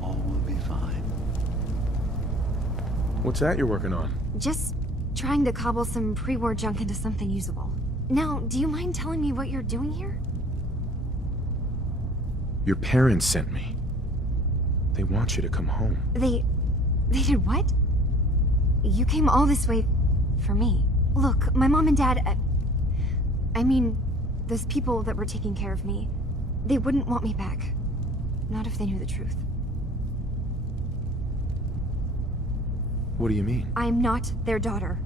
All will be fine. What's that you're working on? Just trying to cobble some pre-war junk into something usable. Now, do you mind telling me what you're doing here? Your parents sent me. They want you to come home. They did what? You came all this way for me. Look, my mom and dad, I mean, those people that were taking care of me, they wouldn't want me back. Not if they knew the truth. What do you mean? I'm not their daughter.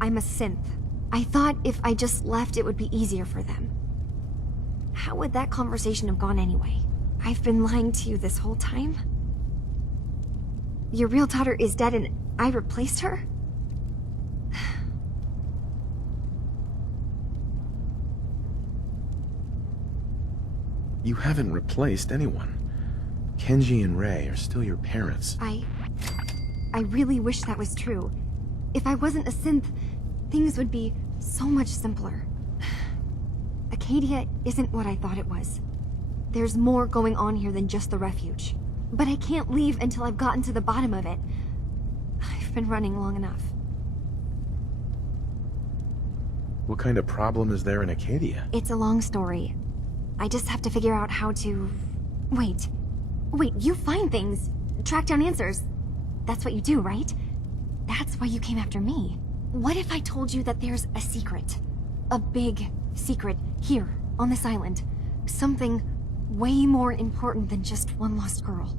I'm a synth. I thought if I just left, it would be easier for them. How would that conversation have gone anyway? I've been lying to you this whole time? Your real daughter is dead and I replaced her? You haven't replaced anyone. Kenji and Rei are still your parents. I really wish that was true. If I wasn't a synth, things would be so much simpler. Acadia isn't what I thought it was. There's more going on here than just the refuge. But I can't leave until I've gotten to the bottom of it. I've been running long enough. What kind of problem is there in Acadia? It's a long story. I just have to figure out how to... Wait, you find things, track down answers. That's what you do, right? That's why you came after me. What if I told you that there's a secret? A big secret here, on this island. Something way more important than just one lost girl.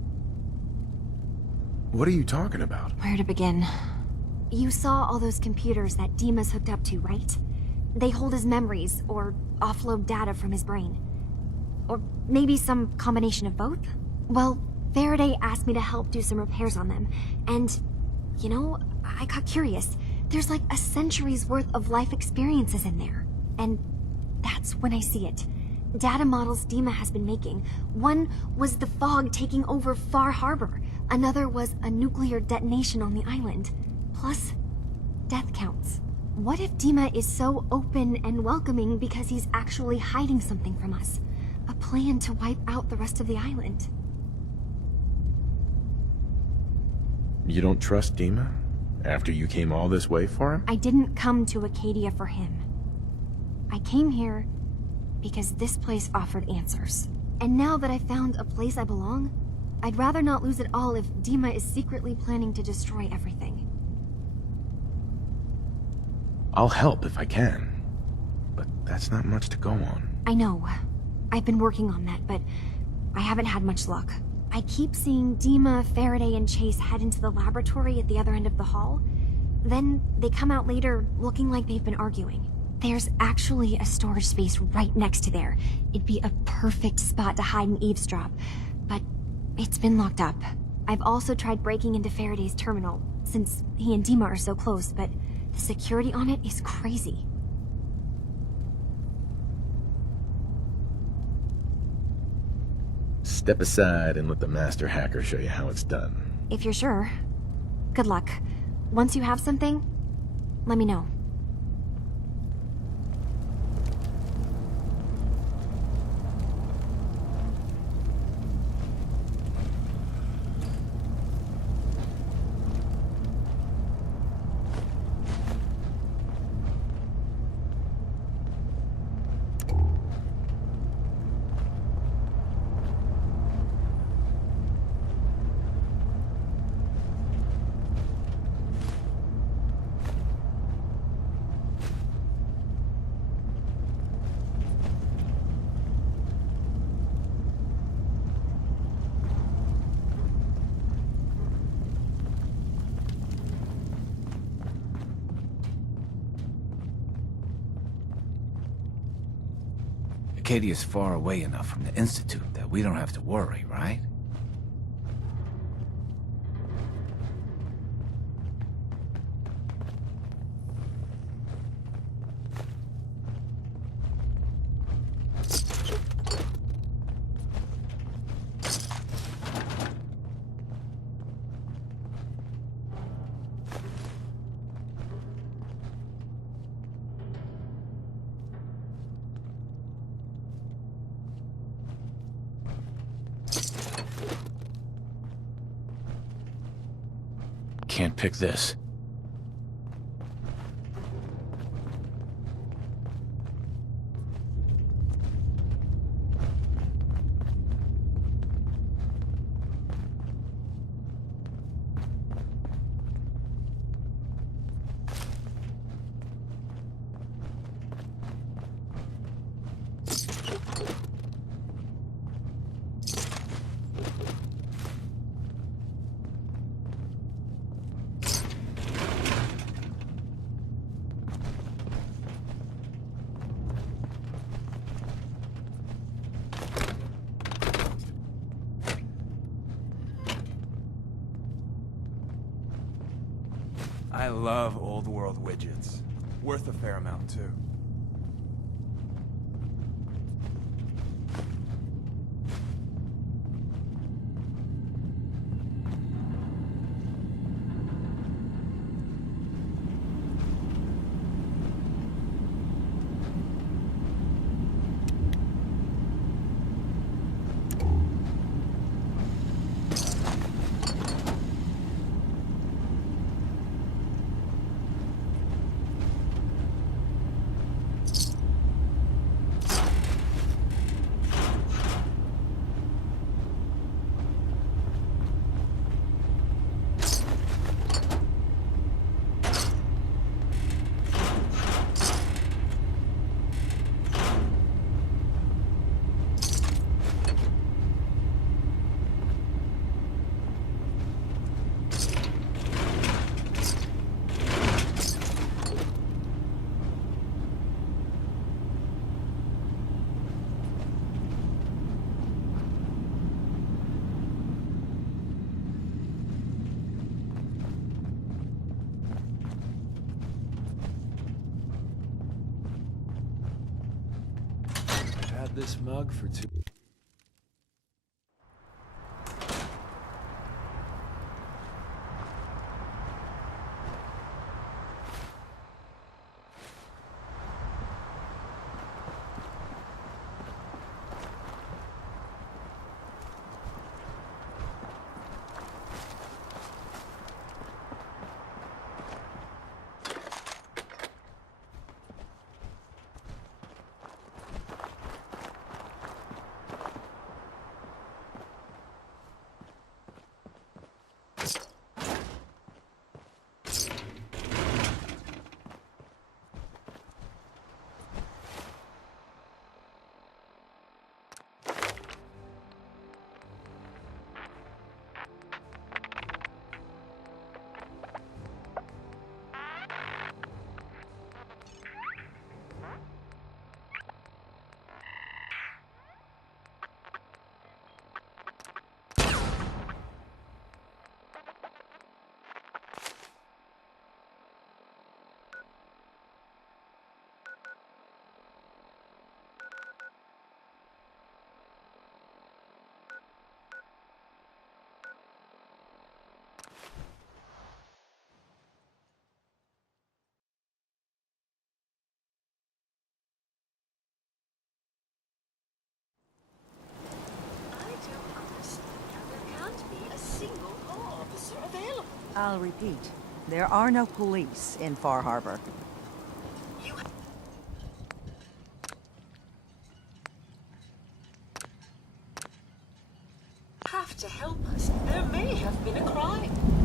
What are you talking about? Where to begin? You saw all those computers that Dima's hooked up to, right? They hold his memories, or offload data from his brain. Or maybe some combination of both? Well, Faraday asked me to help do some repairs on them, and, you know, I got curious. There's like a century's worth of life experiences in there. And that's when I see it. Data models Dima has been making. One was the fog taking over Far Harbor. Another was a nuclear detonation on the island. Plus, death counts. What if Dima is so open and welcoming because he's actually hiding something from us? A plan to wipe out the rest of the island. You don't trust Dima? After you came all this way for him? I didn't come to Acadia for him. I came here because this place offered answers. And now that I found a place I belong, I'd rather not lose it all if Dima is secretly planning to destroy everything. I'll help if I can. But that's not much to go on. I know. I've been working on that, but I haven't had much luck. I keep seeing Dima, Faraday, and Chase head into the laboratory at the other end of the hall. Then they come out later looking like they've been arguing. There's actually a storage space right next to there. It'd be a perfect spot to hide and eavesdrop, but it's been locked up. I've also tried breaking into Faraday's terminal, since he and Dima are so close, but the security on it is crazy. Step aside and let the master hacker show you how it's done. If you're sure. Good luck. Once you have something, let me know. Acadia's far away enough from the Institute that we don't have to worry, right? Can't pick this. I love old world widgets. Worth a fair amount, too. had this mug for 2. I'll repeat. There are no police in Far Harbor. You have to help us. There may have been a crime.